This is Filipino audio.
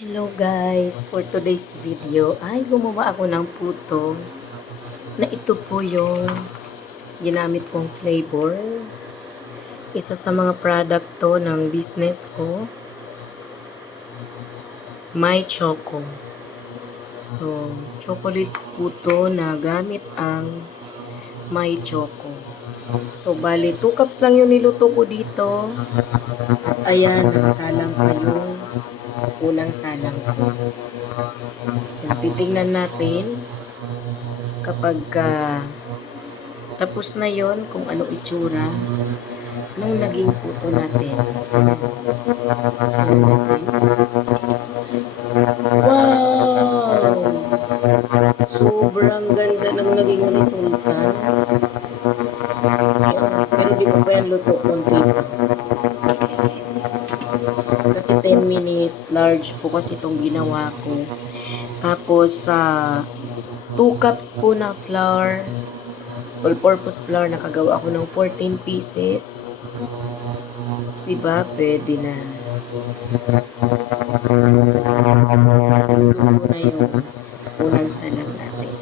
Hello guys, for today's video ay gumawa ako ng puto na ito po yung ginamit kong flavor. Isa sa mga product to ng business ko, My Choco. So, chocolate puto na gamit ang My Choco. So, bali 2 cups lang yung niluto ko dito. At ayan, nakasalang pa yung unang salang ko. Yan, titingnan natin kapag tapos na yon kung ano itsura nung naging puto natin. Wow! Sobrang ganda ng naging resulta. Pero di pa yan luto konti. Kasi 10 minutes, large po kasi itong ginawa ko. Tapos, 2 cups po na flour, all-purpose flour, nakagawa ako ng 14 pieces. Diba? Pwede na. Luto na yung unang salang natin.